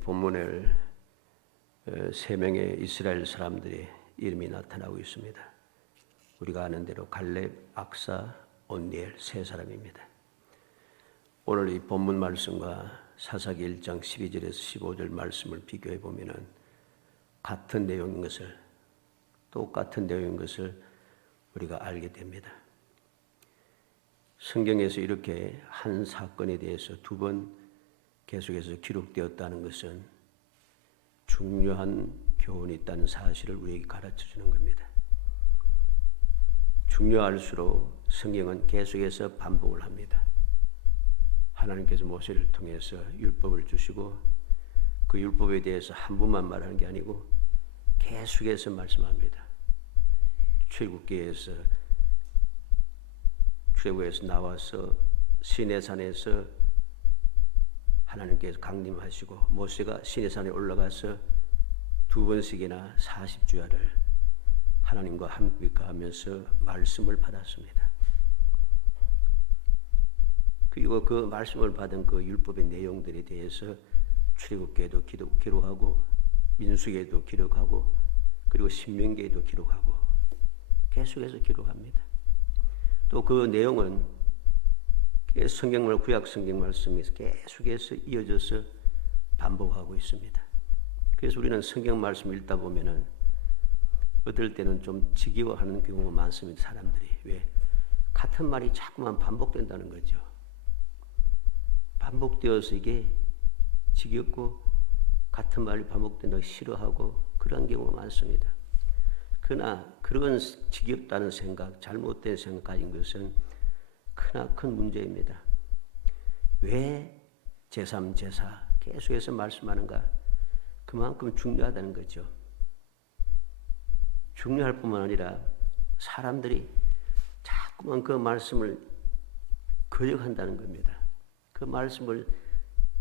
본문에 세 명의 이스라엘 사람들의 이름이 나타나고 있습니다. 우리가 아는 대로 갈렙, 악사, 온니엘 세 사람입니다. 오늘 이 본문 말씀과 사사기 1장 12절에서 15절 말씀을 비교해 보면은 같은 내용인 것을, 똑같은 내용인 것을 우리가 알게 됩니다. 성경에서 이렇게 한 사건에 대해서 두 번 계속해서 기록되었다는 것은 중요한 교훈이 있다는 사실을 우리에게 가르쳐 주는 겁니다. 중요할수록 성경은 계속해서 반복을 합니다. 하나님께서 모세를 통해서 율법을 주시고 그 율법에 대해서 한 번만 말하는 게 아니고 계속해서 말씀합니다. 출애굽기에서 나와서 시내산에서 하나님께서 강림하시고 모세가 시내산에 올라가서 두 번씩이나 40주야를 하나님과 함께 하면서 말씀을 받았습니다. 그리고 그 말씀을 받은 그 율법의 내용들에 대해서 출애굽기에도 기록하고 민수기에도 기록하고 그리고 신명기에도 기록하고 계속해서 기록합니다. 또 그 내용은 성경말 구약 성경 말씀에서 계속해서 이어져서 반복하고 있습니다. 그래서 우리는 성경 말씀 읽다 보면은 어떨 때는 좀 지겨워하는 경우가 많습니다. 사람들이 왜 같은 말이 자꾸만 반복된다는 거죠. 반복되어서 이게 지겹고 같은 말이 반복된다고 싫어하고 그런 경우가 많습니다. 그러나 그런 지겹다는 생각, 잘못된 생각 가진 것은 크나큰 문제입니다. 왜 제3, 제4 계속해서 말씀하는가? 그만큼 중요하다는 거죠. 중요할 뿐만 아니라 사람들이 자꾸만 그 말씀을 거역한다는 겁니다. 그 말씀을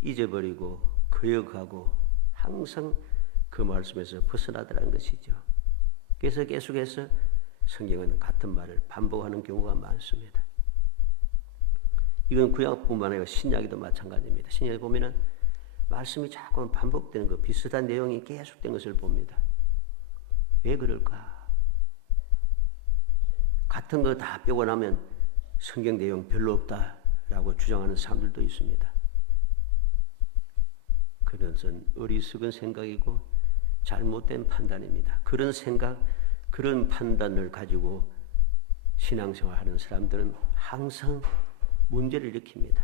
잊어버리고 거역하고 항상 그 말씀에서 벗어나더라는 것이죠. 그래서 계속해서 성경은 같은 말을 반복하는 경우가 많습니다. 이건 구약뿐만 아니라 신약에도 마찬가지입니다. 신약에 보면은 말씀이 자꾸 반복되는 거, 비슷한 내용이 계속된 것을 봅니다. 왜 그럴까? 같은 거 다 빼고 나면 성경 내용 별로 없다라고 주장하는 사람들도 있습니다. 그것은 어리석은 생각이고 잘못된 판단입니다. 그런 생각, 그런 판단을 가지고 신앙생활하는 사람들은 항상 문제를 일으킵니다.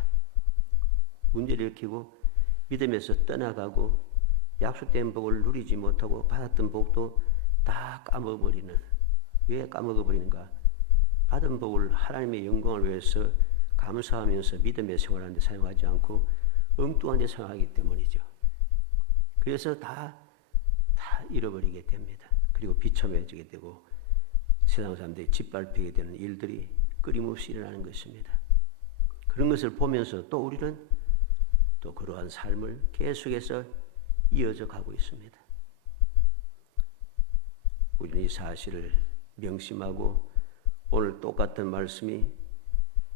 문제를 일으키고 믿음에서 떠나가고 약속된 복을 누리지 못하고 받았던 복도 다 까먹어버리는. 왜 까먹어버리는가? 받은 복을 하나님의 영광을 위해서 감사하면서 믿음의 생활하는 데 사용하지 않고 엉뚱한 데 사용하기 때문이죠. 그래서 다 잃어버리게 됩니다. 그리고 비참해지게 되고 세상 사람들이 짓밟히게 되는 일들이 끊임없이 일어나는 것입니다. 그런 것을 보면서 또 우리는 또 그러한 삶을 계속해서 이어져 가고 있습니다. 우리는 이 사실을 명심하고 오늘 똑같은 말씀이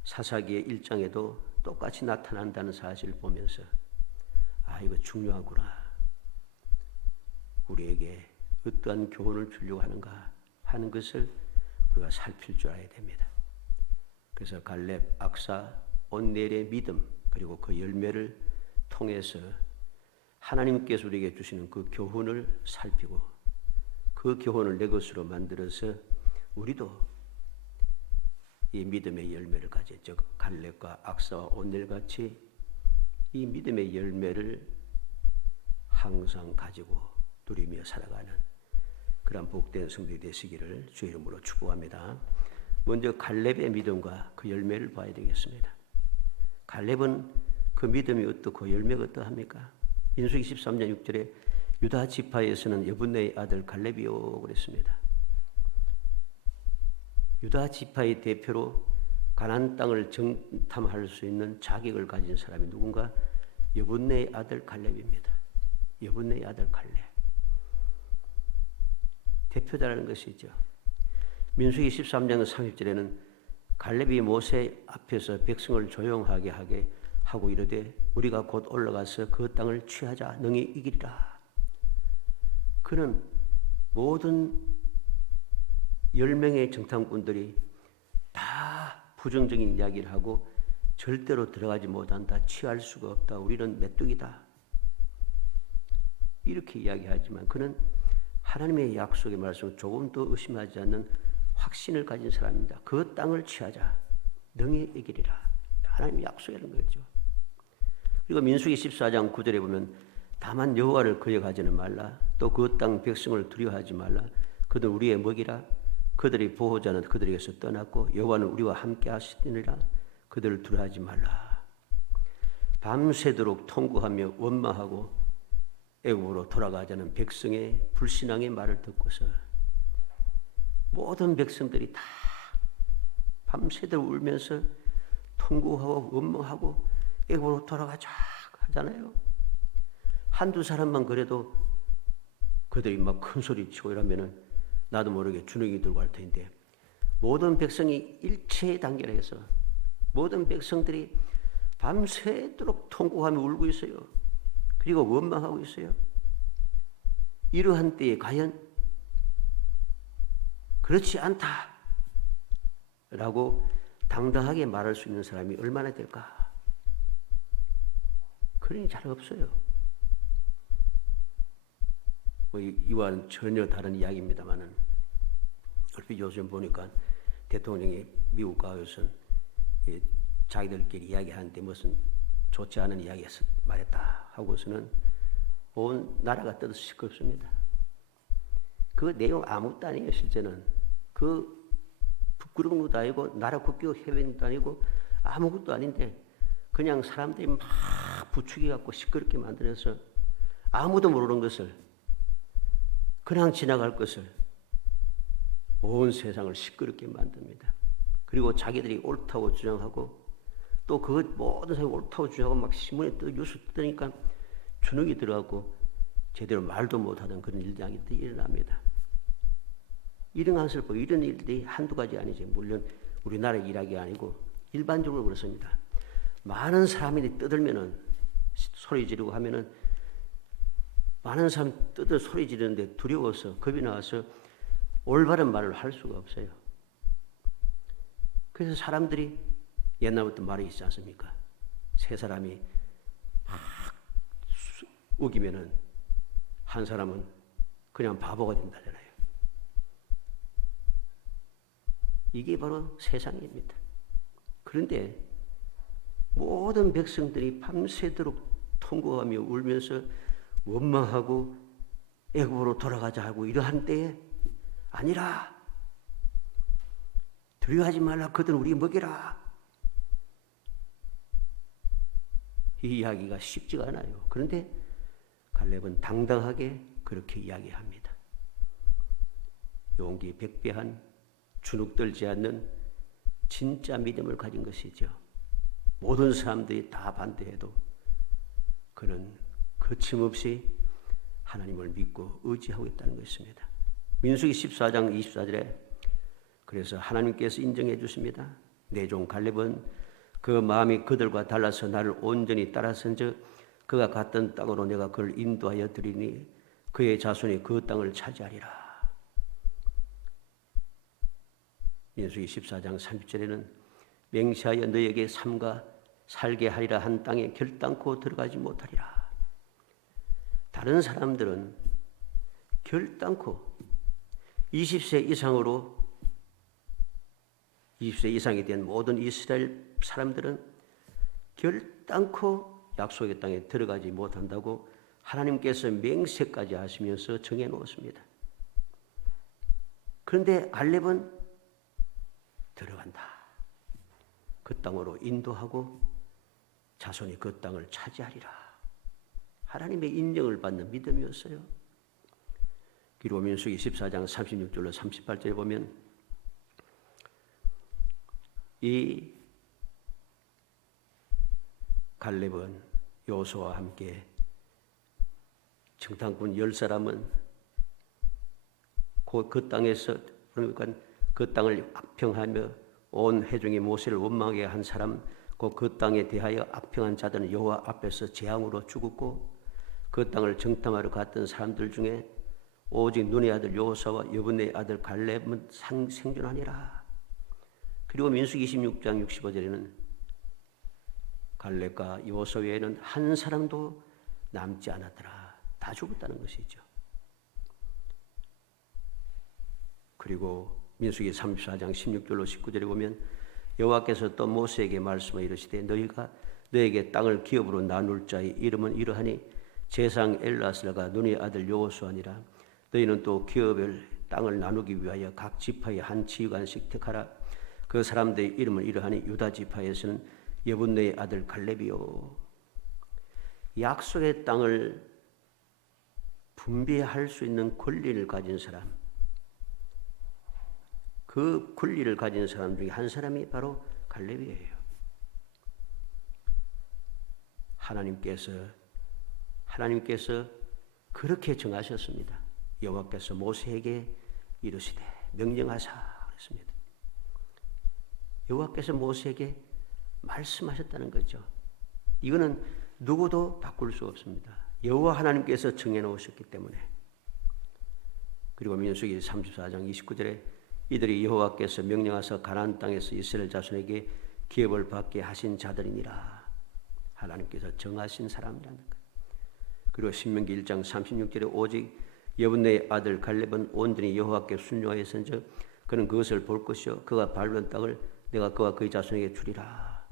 사사기의 1장에도 똑같이 나타난다는 사실을 보면서 이거 중요하구나. 우리에게 어떠한 교훈을 주려고 하는가 하는 것을 우리가 살필 줄 알아야 됩니다. 그래서 갈렙, 악사, 온니엘의 믿음 그리고 그 열매를 통해서 하나님께서 우리에게 주시는 그 교훈을 살피고 그 교훈을 내 것으로 만들어서 우리도 이 믿음의 열매를 가진 즉 갈렙과 악사와 온니엘 같이 이 믿음의 열매를 항상 가지고 누리며 살아가는 그런 복된 성도이 되시기를 주의 이름으로 축복합니다. 먼저 갈렙의 믿음과 그 열매를 봐야 되겠습니다. 갈렙은 그 믿음이 어떻고 열매가 어떠합니까? 민수기 13장 6절에 유다 지파에서는 여분네의 아들 갈렙이요 그랬습니다. 유다 지파의 대표로 가나안 땅을 정탐할 수 있는 자격을 가진 사람이 누군가? 여분네의 아들 갈렙입니다. 여분네의 아들 갈렙. 대표자라는 것이죠. 민수기 13장 30절에는 갈렙이 모세 앞에서 백성을 조용하게 하게 하고 이르되 우리가 곧 올라가서 그 땅을 취하자 능히 이기리라. 그는 모든 10명의 정탐꾼들이 다 부정적인 이야기를 하고 절대로 들어가지 못한다. 취할 수가 없다. 우리는 메뚜기다. 이렇게 이야기하지만 그는 하나님의 약속의 말씀을 조금 더 의심하지 않는 확신을 가진 사람입니다. 그 땅을 취하자. 능히 이기리라. 하나님의 약속이라는 거죠. 그리고 민수기 14장 9절에 보면 다만 여호와를 거역하지는 말라. 또 그 땅 백성을 두려워하지 말라. 그들 우리의 먹이라. 그들의 보호자는 그들에게서 떠났고 여호와는 우리와 함께 하시느니라. 그들을 두려워하지 말라. 밤새도록 통곡하며 원망하고 애굽으로 돌아가자는 백성의 불신앙의 말을 듣고서 모든 백성들이 다 밤새도록 울면서 통곡하고 원망하고 애굽으로 돌아가자 하잖아요. 한두 사람만 그래도 그들이 막 큰 소리 치고 이러면은 나도 모르게 주눅이 들고 할 텐데 모든 백성이 일체의 단계를 해서 모든 백성들이 밤새도록 통곡하며 울고 있어요. 그리고 원망하고 있어요. 이러한 때에 과연 그렇지 않다 라고 당당하게 말할 수 있는 사람이 얼마나 될까? 그러니 잘 없어요. 이와는 전혀 다른 이야기입니다만은 얼핏 요즘 보니까 대통령이 미국 가서는 자기들끼리 이야기하는데 무슨 좋지 않은 이야기 말했다 하고서는 온 나라가 떠들어 시끄럽습니다. 그 내용 아무것도 아니에요. 실제는 그 부끄러움도 아니고 나라 국교 해외도 아니고 아무것도 아닌데 그냥 사람들이 막 부추겨갖고 시끄럽게 만들어서 아무도 모르는 것을 그냥 지나갈 것을 온 세상을 시끄럽게 만듭니다. 그리고 자기들이 옳다고 주장하고 또 그 모든 사람이 옳다고 주장하고 막 신문에 뉴스 뜨니까 주눅이 들어가고 제대로 말도 못하던 그런 일들이 일어납니다. 이런 것을 보고 이런 일들이 한두 가지 아니지. 물론 우리나라 일학이 아니고 일반적으로 그렇습니다. 많은 사람이 떠들면은 소리 지르고 하면은 많은 사람이 떠들 소리 지르는데 두려워서 겁이 나와서 올바른 말을 할 수가 없어요. 그래서 사람들이 옛날부터 말이 있지 않습니까? 세 사람이 막 우기면은 한 사람은 그냥 바보가 된다잖아요. 이게 바로 세상입니다. 그런데 모든 백성들이 밤새도록 통곡하며 울면서 원망하고 애굽으로 돌아가자 하고 이러한 때에 아니라 두려워하지 말라. 그들은 우리 먹이라. 이 이야기가 쉽지가 않아요. 그런데 갈렙은 당당하게 그렇게 이야기합니다. 용기 백배한 주눅 들지 않는 진짜 믿음을 가진 것이죠. 모든 사람들이 다 반대해도 그는 거침없이 하나님을 믿고 의지하고 있다는 것입니다. 민수기 14장 24절에 그래서 하나님께서 인정해 주십니다. 내 종 갈렙은 그 마음이 그들과 달라서 나를 온전히 따라선즉 그가 갔던 땅으로 내가 그를 인도하여 드리니 그의 자손이 그 땅을 차지하리라. 민수기 14장 30절에는 맹세하여 너에게 삼가 살게 하리라 한 땅에 결단코 들어가지 못하리라. 다른 사람들은 결단코 20세 이상이 된 모든 이스라엘 사람들은 결단코 약속의 땅에 들어가지 못한다고 하나님께서 맹세까지 하시면서 정해놓았습니다. 그런데 갈렙은 들어간다. 그 땅으로 인도하고 자손이 그 땅을 차지하리라. 하나님의 인정을 받는 믿음이었어요. 그리고 민수기 14장 36절로 38절에 보면 이 갈렙은 여호수아와 함께 정탐꾼 10사람은 그 땅에서 그러니까 그 땅을 악평하며 온 회중의 모세를 원망하게 한 사람 그 땅에 대하여 악평한 자들은 여호와 앞에서 재앙으로 죽었고 그 땅을 정탐하러 갔던 사람들 중에 오직 눈의 아들 여호수아와 여분의 아들 갈렙은 생존하니라. 그리고 민수기 26장 65절에는 갈렙과 여호수아 외에는 한 사람도 남지 않았더라. 다 죽었다는 것이죠. 그리고 민수기 34장 16절로 19절에 보면 여호와께서 또 모세에게 말씀하여 이르시되 너희가 너에게 땅을 기업으로 나눌 자의 이름은 이러하니 제상 엘라스라가 눈의 아들 여호수아니라. 너희는 또 기업을 땅을 나누기 위하여 각 지파의 한 지휘관씩 택하라. 그 사람들의 이름은 이러하니 유다 지파에서는 여분네의 아들 갈렙이요. 약속의 땅을 분배할 수 있는 권리를 가진 사람, 그 권리를 가진 사람 중에 한 사람이 바로 갈렙이에요. 하나님께서 그렇게 정하셨습니다. 여호와께서 모세에게 이르시되 명령하사 그랬습니다. 여호와께서 모세에게 말씀하셨다는 거죠. 이거는 누구도 바꿀 수 없습니다. 여호와 하나님께서 정해놓으셨기 때문에. 그리고 민수기 34장 29절에 이들이 여호와께서 명령하사 가나안 땅에서 이스라엘 자손에게 기업을 받게 하신 자들이니라. 하나님께서 정하신 사람이라는 거예요. 그리고 신명기 1장 36절에 오직 여분네의 아들 갈렙은 온전히 여호와께 순종하였은즉 그는 그것을 볼 것이요 그가 밟은 땅을 내가 그와 그의 자손에게 주리라.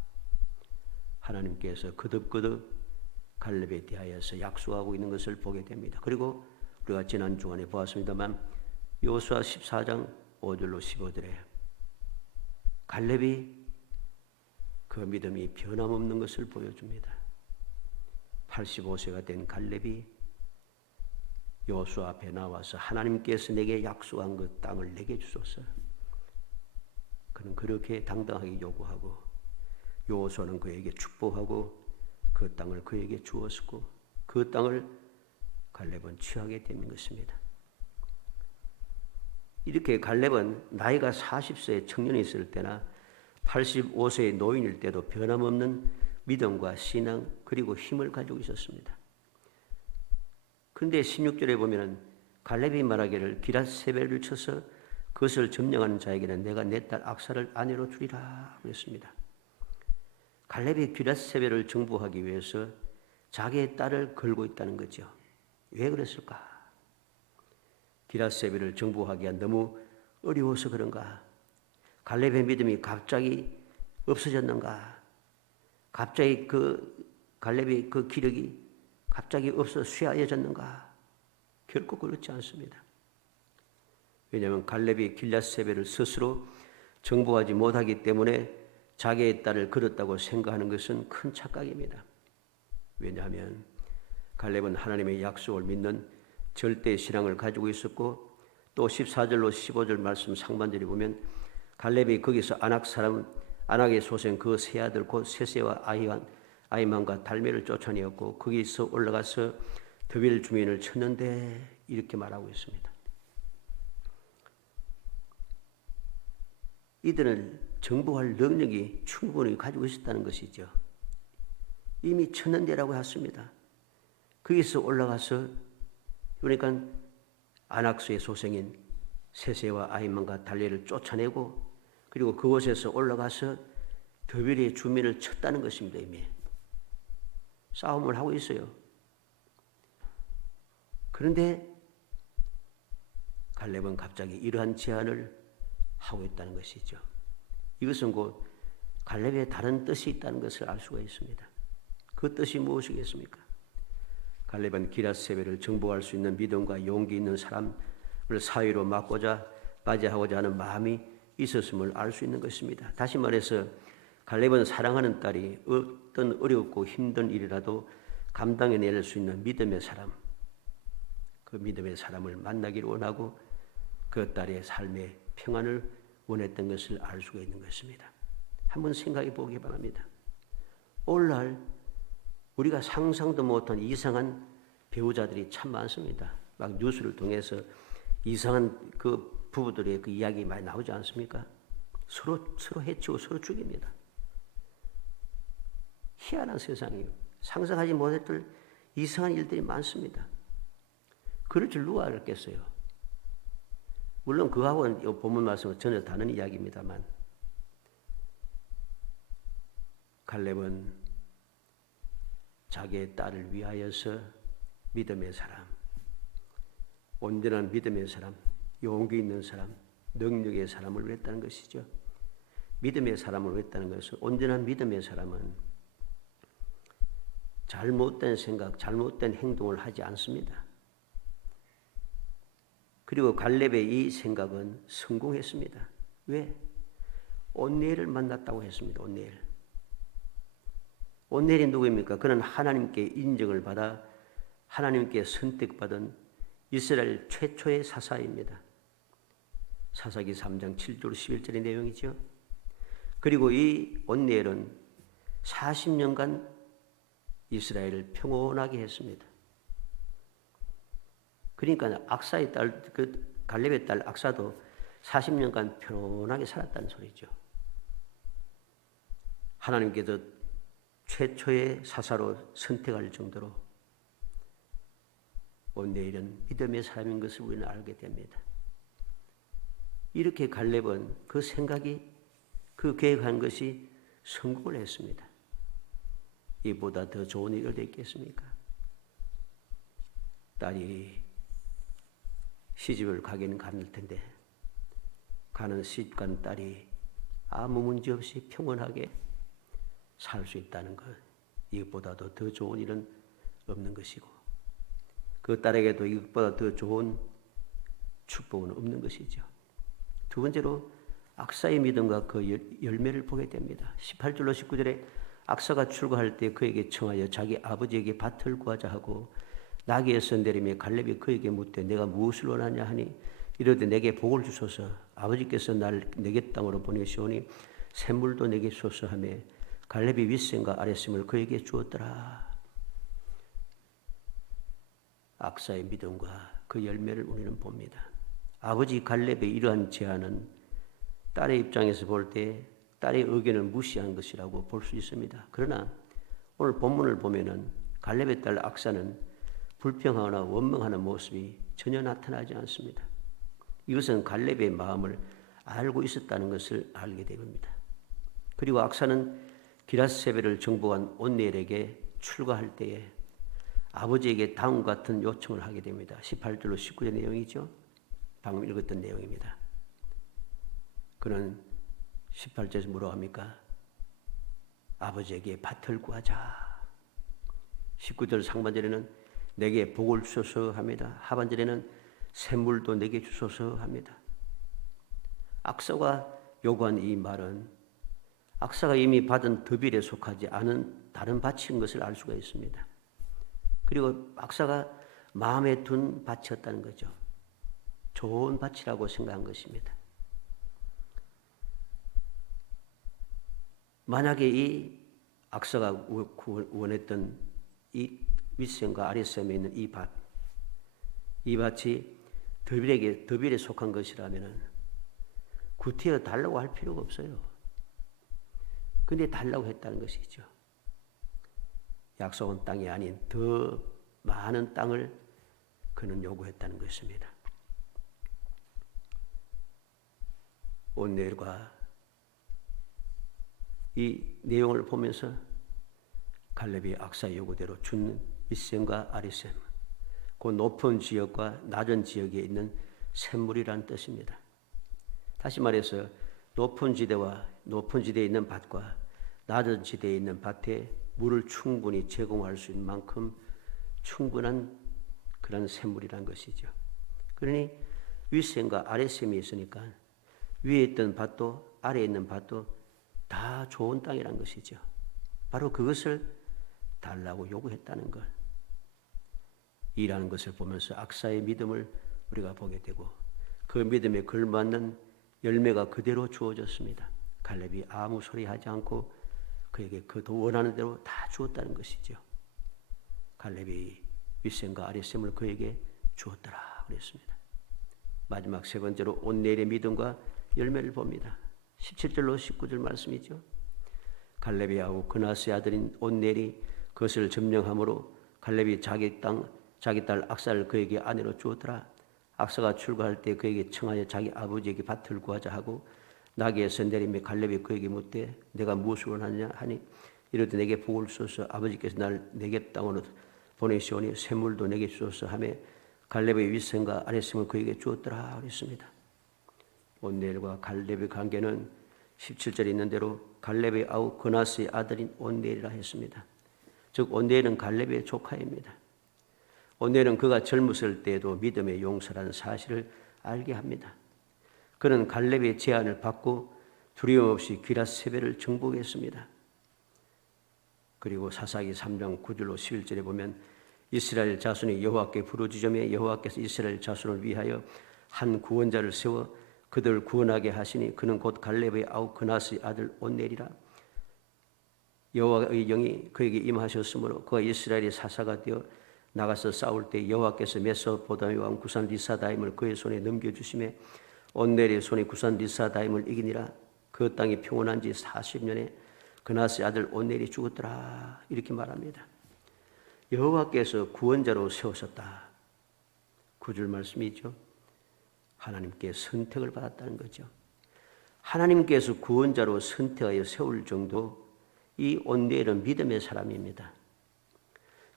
하나님께서 거듭거듭 갈렙에 대하여서 약속하고 있는 것을 보게 됩니다. 그리고 우리가 지난 주간에 보았습니다만 여호수아 14장 5절로 15절에 갈렙이 그 믿음이 변함없는 것을 보여줍니다. 85세가 된 갈렙이 여호수아 앞에 나와서 하나님께서 내게 약속한 그 땅을 내게 주소서. 그는 그렇게 당당하게 요구하고 여호수아는 그에게 축복하고 그 땅을 그에게 주었고 그 땅을 갈렙은 취하게 되는 것입니다. 이렇게 갈렙은 나이가 40세의 청년이 있을 때나 85세의 노인일 때도 변함없는 믿음과 신앙 그리고 힘을 가지고 있었습니다. 그런데 16절에 보면 갈렙이 말하기를 기랏세벨을 쳐서 그것을 점령하는 자에게는 내가 내 딸 악사를 아내로 주리라 그랬습니다. 갈렙이 기랏세벨을 정복하기 위해서 자기의 딸을 걸고 있다는 거죠. 왜 그랬을까? 기랏세벨을 정복하기가 너무 어려워서 그런가? 갈렙의 믿음이 갑자기 없어졌는가? 갑자기 갈렙의 그 기력이 갑자기 없어 쇠하여졌는가? 결코 그렇지 않습니다. 왜냐하면 갈렙이 기랏세벨을 스스로 정복하지 못하기 때문에 자기의 딸을 걸었다고 생각하는 것은 큰 착각입니다. 왜냐하면 갈렙은 하나님의 약속을 믿는 절대 신앙을 가지고 있었고 또 14절로 15절 말씀 상반절에 보면 갈렙이 거기서 아낙의 소생 그 세 아들 곧 세세와 아이만과 달메를 쫓아내었고 거기서 올라가서 드빌 주민을 쳤는데 이렇게 말하고 있습니다. 이들은 정복할 능력이 충분히 가지고 있었다는 것이죠. 이미 쳤는데라고 했습니다. 거기서 올라가서 그러니까 아낙스의 소생인 세세와 아이만과 달레를 쫓아내고 그리고 그곳에서 올라가서 드빌의 주민을 쳤다는 것입니다. 이미 싸움을 하고 있어요. 그런데 갈렙은 갑자기 이러한 제안을 하고 있다는 것이죠. 이것은 곧 갈렙의 다른 뜻이 있다는 것을 알 수가 있습니다. 그 뜻이 무엇이겠습니까? 갈렙은 기랏세벨을 정복할 수 있는 믿음과 용기 있는 사람을 사위로 맡고자 맞이하고자 하는 마음이 있었음을 알 수 있는 것입니다. 다시 말해서 갈렙은 사랑하는 딸이 어떤 어렵고 힘든 일이라도 감당해낼 수 있는 믿음의 사람, 그 믿음의 사람을 만나기를 원하고 그 딸의 삶의 평안을 원했던 것을 알 수가 있는 것입니다. 한번 생각해 보기 바랍니다. 오늘날 우리가 상상도 못한 이상한 배우자들이 참 많습니다. 막 뉴스를 통해서 이상한 그 부부들의 그 이야기 많이 나오지 않습니까? 서로 해치고 서로 죽입니다. 희한한 세상이에요. 상상하지 못했던 이상한 일들이 많습니다. 그럴 줄 누가 알았겠어요? 물론 그하고는 이 본문 말씀은 전혀 다른 이야기입니다만 갈렙은 자기의 딸을 위하여서 믿음의 사람, 온전한 믿음의 사람, 용기 있는 사람, 능력의 사람을 위했다는 것이죠. 믿음의 사람을 위했다는 것은 온전한 믿음의 사람은 잘못된 생각, 잘못된 행동을 하지 않습니다. 그리고 갈렙의 이 생각은 성공했습니다. 왜? 온니엘을 만났다고 했습니다. 온니엘. 온니엘이 누구입니까? 그는 하나님께 인정을 받아 하나님께 선택받은 이스라엘 최초의 사사입니다. 사사기 3장 7절 11절의 내용이죠. 그리고 이 온니엘은 40년간 이스라엘을 평온하게 했습니다. 그러니까 악사의 딸, 갈렙의 딸 악사도 40년간 평온하게 살았다는 소리죠. 하나님께서 최초의 사사로 선택할 정도로 온니엘은 믿음의 사람인 것을 우리는 알게 됩니다. 이렇게 갈렙은 그 생각이, 그 계획한 것이 성공을 했습니다. 이보다 더 좋은 일이 어디 있겠습니까? 딸이 시집을 가기는 갔을 텐데 가는 시집 간 딸이 아무 문제 없이 평온하게 살 수 있다는 것, 이것보다도 더 좋은 일은 없는 것이고 그 딸에게도 이것보다 더 좋은 축복은 없는 것이죠. 두 번째로 악사의 믿음과 그 열매를 보게 됩니다. 18절로 19절에 악사가 출가할 때 그에게 청하여 자기 아버지에게 밭을 구하자 하고 나귀에서 내리며 갈렙이 그에게 묻되 내가 무엇을 원하냐 하니 이르되 내게 복을 주소서. 아버지께서 나를 내게 땅으로 보내시오니 샘물도 내게 주소서 하며 갈렙이 윗샘과 아랫샘을 그에게 주었더라. 악사의 믿음과 그 열매를 우리는 봅니다. 아버지 갈렙의 이러한 제안은 딸의 입장에서 볼 때 딸의 의견을 무시한 것이라고 볼 수 있습니다. 그러나 오늘 본문을 보면은 갈렙의 딸 악사는 불평하거나 원망하는 모습이 전혀 나타나지 않습니다. 이것은 갈렙의 마음을 알고 있었다는 것을 알게 됩니다. 그리고 악사는 기라세벨을 정복한 온니엘에게 출가할 때에 아버지에게 다음과 같은 요청을 하게 됩니다. 18절로 19절 내용이죠. 방금 읽었던 내용입니다. 그는 18절에서 뭐라고 합니까? 아버지에게 밭을 구하자. 19절 상반절에는 내게 복을 주소서 합니다. 하반절에는 샘물도 내게 주소서 합니다. 악사가 요구한 이 말은 악사가 이미 받은 더빌에 속하지 않은 다른 밭인 것을 알 수가 있습니다. 그리고 악사가 마음에 둔 밭이었다는 거죠. 좋은 밭이라고 생각한 것입니다. 만약에 이 악사가 원했던 이 윗샘과 아랫샘에 있는 이 밭이 더빌에 속한 것이라면 구태여 달라고 할 필요가 없어요. 근데 달라고 했다는 것이죠. 약속한 땅이 아닌 더 많은 땅을 그는 요구했다는 것입니다. 온니엘과 이 내용을 보면서 갈렙이 악사의 요구대로 준 윗샘과 아랫샘, 그 높은 지역과 낮은 지역에 있는 샘물이라는 뜻입니다. 다시 말해서 높은 지대에 있는 밭과 낮은 지대에 있는 밭에 물을 충분히 제공할 수 있는 만큼 충분한 그런 샘물이라는 것이죠. 그러니 윗샘과 아랫샘이 있으니까 위에 있던 밭도 아래에 있는 밭도 다 좋은 땅이라는 것이죠. 바로 그것을 달라고 요구했다는 것. 이라는 것을 보면서 악사의 믿음을 우리가 보게 되고 그 믿음에 걸맞는 열매가 그대로 주어졌습니다. 갈렙이 아무 소리 하지 않고 그에게 그도 원하는 대로 다 주었다는 것이죠. 갈렙이 윗샘과 아랫샘을 그에게 주었더라 그랬습니다. 마지막 세 번째로 온니엘의 믿음과 열매를 봅니다. 17절로 19절 말씀이죠. 갈렙의 아우 그나스의 아들인 온넬이 그것을 점령함으로 갈렙이 자기 딸 악사를 그에게 아내로 주었더라. 악사가 출가할 때 그에게 청하여 자기 아버지에게 밭을 구하자 하고 나귀에서 내리며 갈렙이 그에게 묻되 내가 무엇을 원하느냐 하니 이르되 내게 복을 주소서 아버지께서 날 내게 땅으로 보내시오니 샘물도 내게 주소서 하며 갈렙의 윗sem과 아랫sem을 그에게 주었더라 그랬습니다. 온넬과 갈렙의 관계는 17절에 있는 대로 갈렙의 아우 그나스의 아들인 온넬이라 했습니다. 즉 온넬은 갈렙의 조카입니다. 온넬은 그가 젊었을 때에도 믿음의 용사라는 사실을 알게 합니다. 그는 갈렙의 제안을 받고 두려움 없이 기랏세벨을 정복했습니다. 그리고 사사기 3장 9절로 11절에 보면 이스라엘 자손이 여호와께 부르짖으며 여호와께서 이스라엘 자손을 위하여 한 구원자를 세워 그들을 구원하게 하시니 그는 곧 갈렙의 아우 그나스의 아들 온넬이라. 여호와의 영이 그에게 임하셨으므로 그가 이스라엘의 사사가 되어 나가서 싸울 때 여호와께서 메소포타미아 왕 구산 리사다임을 그의 손에 넘겨주시매 온넬의 손이 구산 리사다임을 이기니라. 그 땅이 평온한 지 40년에 그나스의 아들 온넬이 죽었더라. 이렇게 말합니다. 여호와께서 구원자로 세우셨다. 9절 말씀이죠. 하나님께 선택을 받았다는 거죠. 하나님께서 구원자로 선택하여 세울 정도 이 온넬은 믿음의 사람입니다.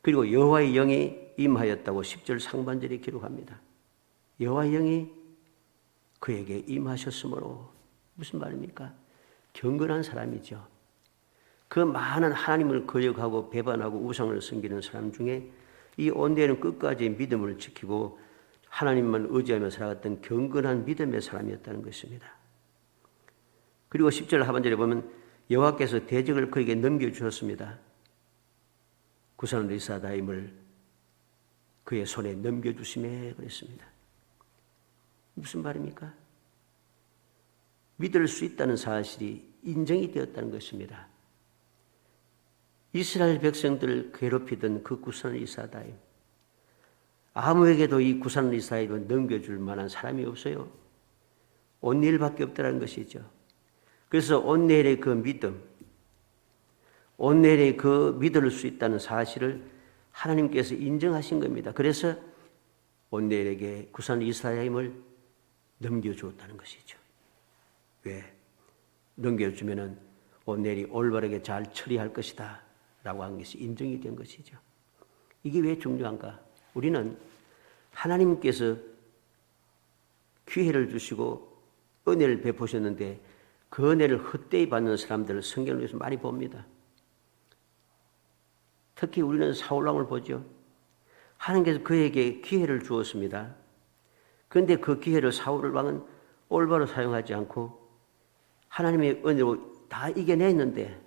그리고 여호와의 영이 임하였다고 10절 상반절에 기록합니다. 여호와의 영이 그에게 임하셨으므로 무슨 말입니까? 경건한 사람이죠. 그 많은 하나님을 거역하고 배반하고 우상을 섬기는 사람 중에 이 온넬은 끝까지 믿음을 지키고 하나님만 의지하며 살아갔던 경건한 믿음의 사람이었다는 것입니다. 그리고 10절 하반절에 보면 여호와께서 대적을 그에게 넘겨주셨습니다. 구산 리사다임을 그의 손에 넘겨주시매 그랬습니다. 무슨 말입니까? 믿을 수 있다는 사실이 인정이 되었다는 것입니다. 이스라엘 백성들을 괴롭히던 그 구산 리사다임, 아무에게도 이 구산 리사다임을 넘겨줄 만한 사람이 없어요. 온넬밖에 없다는 것이죠. 그래서 온넬의 그 믿음, 온넬의 그 믿을 수 있다는 사실을 하나님께서 인정하신 겁니다. 그래서 온넬에게 구산 리사다임을 넘겨주었다는 것이죠. 왜? 넘겨주면은 온넬이 올바르게 잘 처리할 것이다 라고 한 것이 인정이 된 것이죠. 이게 왜 중요한가? 우리는 하나님께서 기회를 주시고 은혜를 베푸셨는데 그 은혜를 헛되이 받는 사람들을 성경에서 많이 봅니다. 특히 우리는 사울왕을 보죠. 하나님께서 그에게 기회를 주었습니다. 그런데 그 기회를 사울왕은 올바로 사용하지 않고 하나님의 은혜로 다 이겨냈는데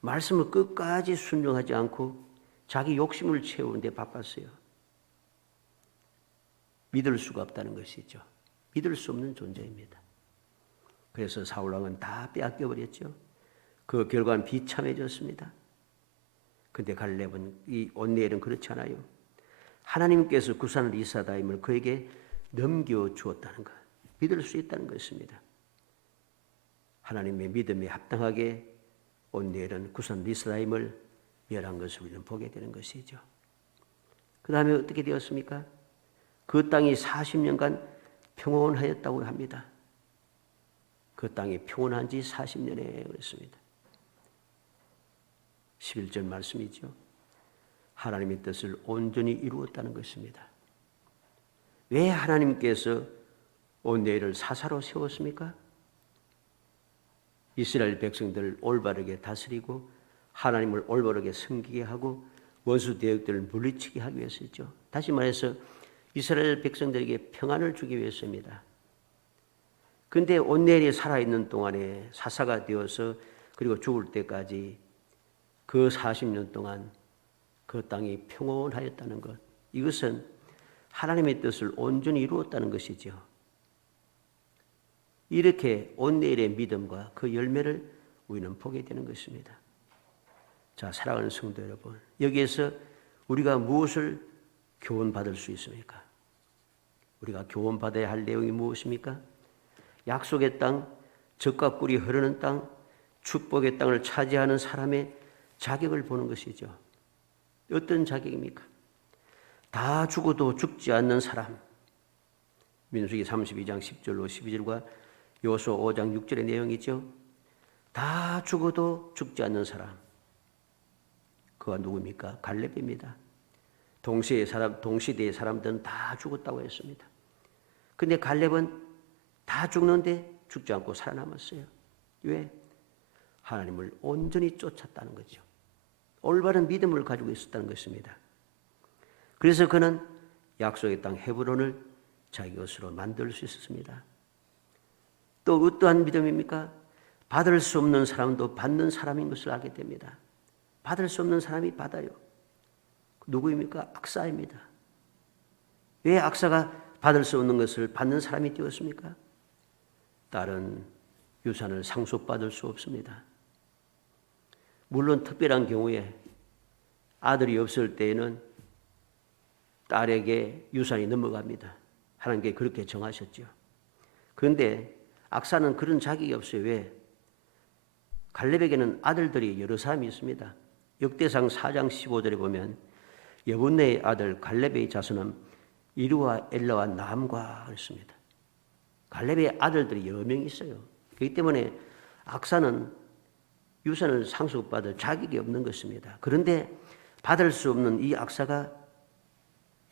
말씀을 끝까지 순종하지 않고 자기 욕심을 채우는데 바빴어요. 믿을 수가 없다는 것이죠. 믿을 수 없는 존재입니다. 그래서 사울왕은 다 빼앗겨버렸죠. 그 결과는 비참해졌습니다. 그런데 갈렙은 이 온넬은 그렇지 않아요. 하나님께서 구산 리사다임을 그에게 넘겨주었다는 것, 믿을 수 있다는 것입니다. 하나님의 믿음에 합당하게 온넬은 구산 리사다임을 멸한 것을 우리는 보게 되는 것이죠. 그 다음에 어떻게 되었습니까? 그 땅이 40년간 평온하였다고 합니다. 그 땅이 평온한 지 40년에 그랬습니다. 11절 말씀이죠. 하나님의 뜻을 온전히 이루었다는 것입니다. 왜 하나님께서 온넬을 사사로 세웠습니까? 이스라엘 백성들을 올바르게 다스리고 하나님을 올바르게 섬기게 하고 원수 대적들을 물리치게 하기 위해서죠. 다시 말해서 이스라엘 백성들에게 평안을 주기 위해서입니다. 그런데 온넬이 살아있는 동안에 사사가 되어서 그리고 죽을 때까지 그 40년 동안 그 땅이 평온하였다는 것, 이것은 하나님의 뜻을 온전히 이루었다는 것이죠. 이렇게 온넬의 믿음과 그 열매를 우리는 보게 되는 것입니다. 자, 사랑하는 성도 여러분, 여기에서 우리가 무엇을 교훈받을 수 있습니까? 우리가 교훈받아야 할 내용이 무엇입니까? 약속의 땅, 젖과 꿀이 흐르는 땅, 축복의 땅을 차지하는 사람의 자격을 보는 것이죠. 어떤 자격입니까? 다 죽어도 죽지 않는 사람. 민수기 32장 10절로 12절과 요소 5장 6절의 내용이죠. 다 죽어도 죽지 않는 사람. 그가 누구입니까? 갈렙입니다. 동시대의 사람들은 다 죽었다고 했습니다. 그런데 갈렙은 다 죽는데 죽지 않고 살아남았어요. 왜? 하나님을 온전히 쫓았다는 거죠. 올바른 믿음을 가지고 있었다는 것입니다. 그래서 그는 약속의 땅 헤브론을 자기 것으로 만들 수 있었습니다. 또 어떠한 믿음입니까? 받을 수 없는 사람도 받는 사람인 것을 알게 됩니다. 받을 수 없는 사람이 받아요. 누구입니까? 악사입니다. 왜 악사가 받을 수 없는 것을 받는 사람이 되었습니까? 딸은 유산을 상속받을 수 없습니다. 물론 특별한 경우에 아들이 없을 때에는 딸에게 유산이 넘어갑니다. 하나님께 그렇게 정하셨죠. 그런데 악사는 그런 자격이 없어요. 왜? 갈렙에게는 아들들이 여러 사람이 있습니다. 역대상 4장 15절에 보면 여분네의 아들 갈렙의 자손은 이루와 엘라와 나함과 그랬습니다. 갈렙의 아들들이 여러 명이 있어요. 그렇기 때문에 악사는 유산을 상속받을 자격이 없는 것입니다. 그런데 받을 수 없는 이 악사가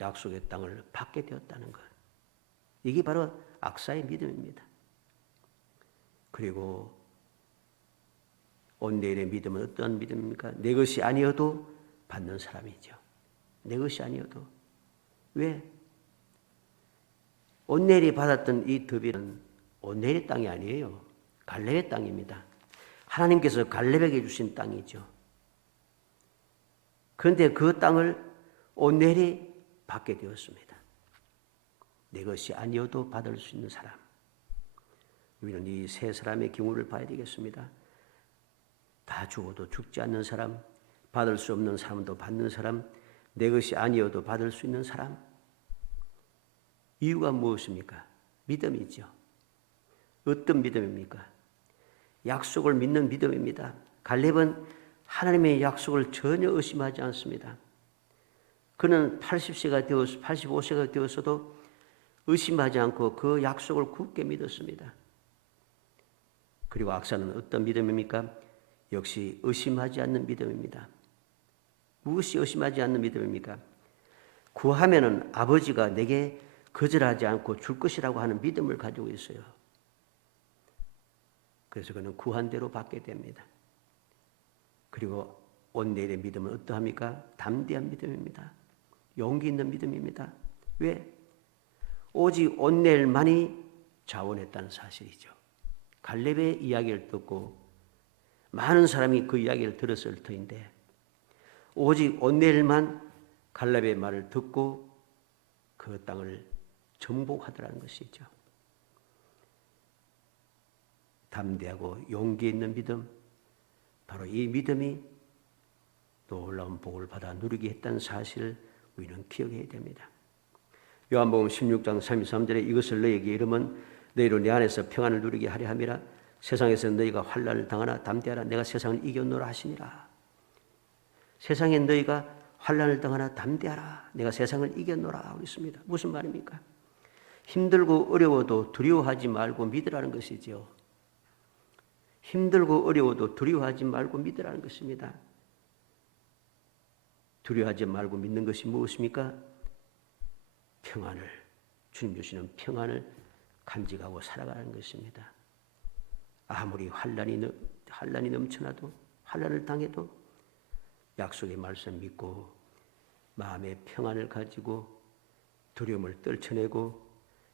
약속의 땅을 받게 되었다는 것. 이게 바로 악사의 믿음입니다. 그리고 온내일의 믿음은 어떤 믿음입니까? 내 것이 아니어도 받는 사람이죠. 내 것이 아니어도. 왜? 온내일이 받았던 이 더비는 온내일의 땅이 아니에요. 갈렙의 땅입니다. 하나님께서 갈렙에게 주신 땅이죠. 그런데 그 땅을 온내일이 받게 되었습니다. 내 것이 아니어도 받을 수 있는 사람. 우리는 이 세 사람의 경우를 봐야 되겠습니다. 다 죽어도 죽지 않는 사람, 받을 수 없는 사람도 받는 사람, 내 것이 아니어도 받을 수 있는 사람. 이유가 무엇입니까? 믿음이죠. 어떤 믿음입니까? 약속을 믿는 믿음입니다. 갈렙은 하나님의 약속을 전혀 의심하지 않습니다. 그는 85세가 되었어도 의심하지 않고 그 약속을 굳게 믿었습니다. 그리고 악사는 어떤 믿음입니까? 역시 의심하지 않는 믿음입니다. 무엇이 의심하지 않는 믿음입니까? 구하면은 아버지가 내게 거절하지 않고 줄 것이라고 하는 믿음을 가지고 있어요. 그래서 그는 구한 대로 받게 됩니다. 그리고 온내일의 믿음은 어떠합니까? 담대한 믿음입니다. 용기 있는 믿음입니다. 왜? 오직 온내일만이 자원했다는 사실이죠. 갈렙의 이야기를 듣고 많은 사람이 그 이야기를 들었을 터인데 오직 온내일만 갈렙의 말을 듣고 그 땅을 정복하더라는 것이죠. 담대하고 용기 있는 믿음, 바로 이 믿음이 놀라운 복을 받아 누리게 했다는 사실을 우리는 기억해야 됩니다. 요한복음 16장 33절에 이것을 너희에게 이르면 너희로 내 안에서 평안을 누리게 하려 함이라. 세상에서 너희가 환난을 당하나 담대하라. 내가 세상을 이겼노라 하시니라. 세상에 너희가 환난을 당하나 담대하라. 내가 세상을 이겼노라 그랬습니다. 무슨 말입니까? 힘들고 어려워도 두려워하지 말고 믿으라는 것이죠. 힘들고 어려워도 두려워하지 말고 믿으라는 것입니다. 두려워하지 말고 믿는 것이 무엇입니까? 평안을, 주님 주시는 평안을 간직하고 살아가는 것입니다. 아무리 환난이 넘쳐나도 환난을 당해도 약속의 말씀 믿고 마음의 평안을 가지고 두려움을 떨쳐내고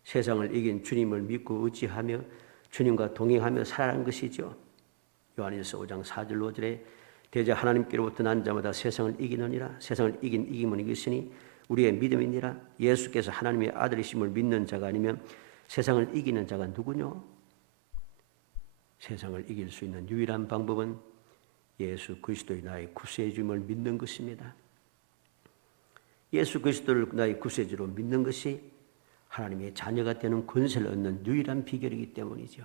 세상을 이긴 주님을 믿고 의지하며 주님과 동행하며 살아가는 것이죠. 요한일서 5장 4절 5절에 대저 하나님께로부터 난 자마다 세상을 이기느니라. 세상을 이긴 이김은 이것이니 우리의 믿음이니라. 예수께서 하나님의 아들이심을 믿는 자가 아니면 세상을 이기는 자가 누구뇨? 세상을 이길 수 있는 유일한 방법은 예수 그리스도의 나의 구세주임을 믿는 것입니다. 예수 그리스도를 나의 구세주로 믿는 것이 하나님의 자녀가 되는 권세를 얻는 유일한 비결이기 때문이죠.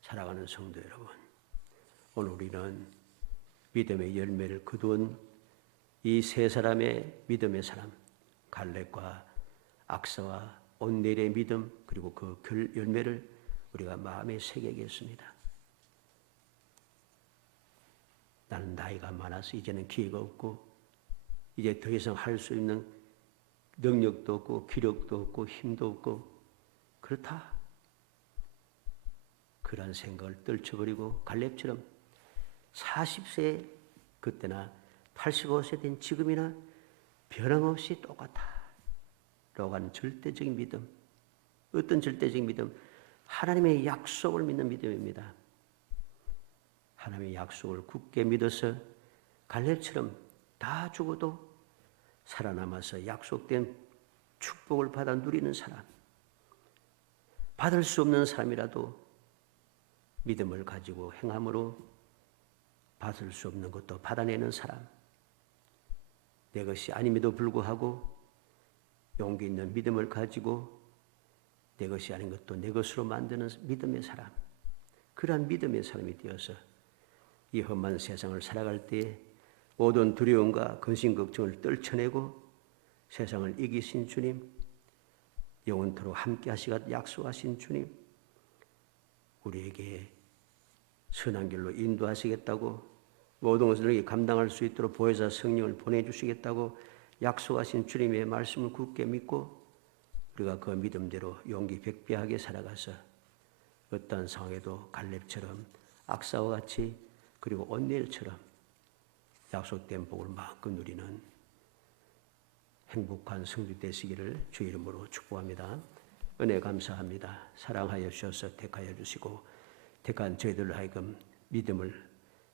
사랑하는 성도 여러분, 오늘 우리는 믿음의 열매를 거두은 이 세 사람의 믿음의 사람, 갈렙과 악사와 온넬의 믿음, 그리고 그 열매를 우리가 마음에 새기겠습니다. 나는 나이가 많아서 이제는 기회가 없고 이제 더 이상 할 수 있는 능력도 없고 기력도 없고 힘도 없고 그렇다. 그런 생각을 떨쳐버리고 갈렙처럼 40세 그때나 85세 된 지금이나 변함없이 똑같아 라고 하는 절대적인 믿음. 어떤 절대적인 믿음? 하나님의 약속을 믿는 믿음입니다. 하나님의 약속을 굳게 믿어서 갈렙처럼 다 죽어도 살아남아서 약속된 축복을 받아 누리는 사람. 받을 수 없는 사람이라도 믿음을 가지고 행함으로 받을 수 없는 것도 받아내는 사람. 내 것이 아님에도 불구하고 용기 있는 믿음을 가지고 내 것이 아닌 것도 내 것으로 만드는 믿음의 사람. 그러한 믿음의 사람이 되어서 이 험한 세상을 살아갈 때에 모든 두려움과 근심 걱정을 떨쳐내고 세상을 이기신 주님, 영원토록 함께 하시가 약속하신 주님, 우리에게 선한 길로 인도하시겠다고 모든 것을 감당할 수 있도록 보혜사 성령을 보내주시겠다고 약속하신 주님의 말씀을 굳게 믿고 우리가 그 믿음대로 용기 백배하게 살아가서 어떤 상황에도 갈렙처럼 악사와 같이 그리고 온넬처럼 약속된 복을 마음껏 누리는 행복한 성도 되시기를 주 이름으로 축복합니다. 은혜 감사합니다. 사랑하여 주셔서 택하여 주시고 택한 저희들로 하여금 믿음을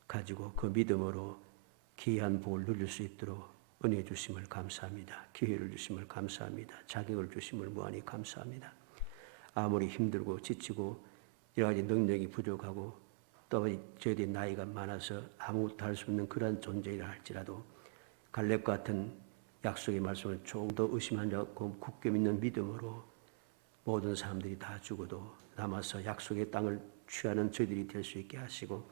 가지고 그 믿음으로 귀한 복을 누릴 수 있도록 은혜 주심을 감사합니다. 기회를 주심을 감사합니다. 자격을 주심을 무한히 감사합니다. 아무리 힘들고 지치고 여러 가지 능력이 부족하고 또 저희들이 나이가 많아서 아무것도 할 수 없는 그런 존재이라 할지라도 갈렙 같은 약속의 말씀을 조금 더 의심하지 않고 굳게 믿는 믿음으로 모든 사람들이 다 죽어도 남아서 약속의 땅을 취하는 저희들이 될 수 있게 하시고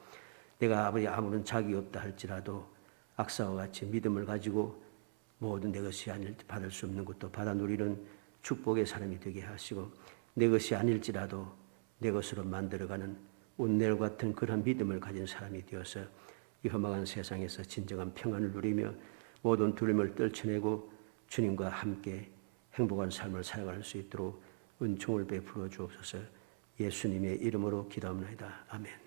내가 아무런 자격이 없다 할지라도 악사와 같이 믿음을 가지고 모든 내 것이 아닐 때 받을 수 없는 것도 받아 누리는 축복의 사람이 되게 하시고 내 것이 아닐지라도 내 것으로 만들어가는 온넬 같은 그런 믿음을 가진 사람이 되어서 이 험악한 세상에서 진정한 평안을 누리며 모든 두려움을 떨쳐내고 주님과 함께 행복한 삶을 살아갈 수 있도록 은총을 베풀어 주옵소서. 예수님의 이름으로 기도합니다. 아멘.